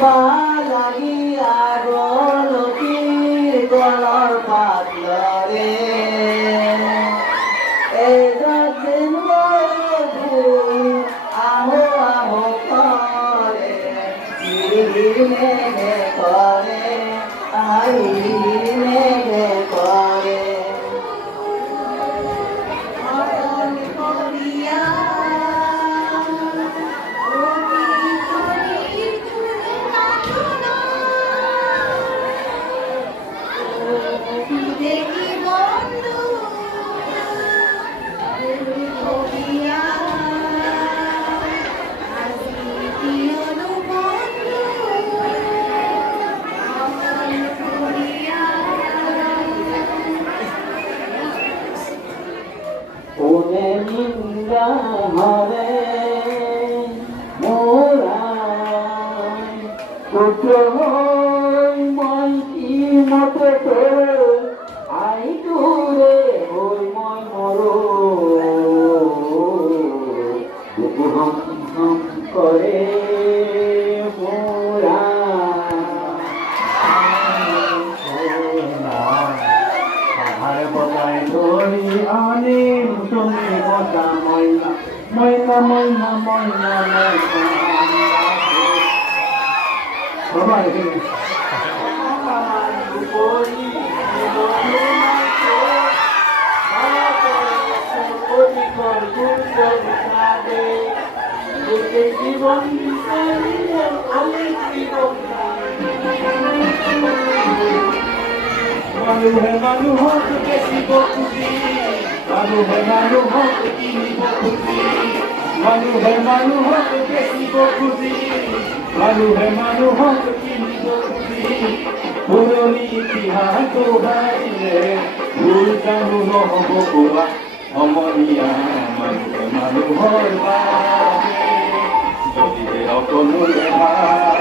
বালাগিয়া গলতির গলর পাতলরে এই যদিন আহো আহো করে মেঘে করে আই মেঘে করে ওরে নিন্দা হরে মোরা পুত্র হই মই কি মতে আই দূরে হই মই মরো হম হম করে মোরা পাহাড় বলায় ধরি আনে মুসলে বসা ময়না ময়না ময়না ময়না ময়না সবাই জীবন মানুহে মানুহক বেচিব খুজি মানুহে মানুহক কিনিব খুজি মানুহে মানুহক বেচিব খুজি মানুহে মানুহক কিনিব খুজি পুৰণি ইতিহাস দোহাৰিলে ভুল জানো নহ'ব কোৱা সমনীয়া মানুহে মানুহৰ বাবে যদিহে অকণো নেভাবে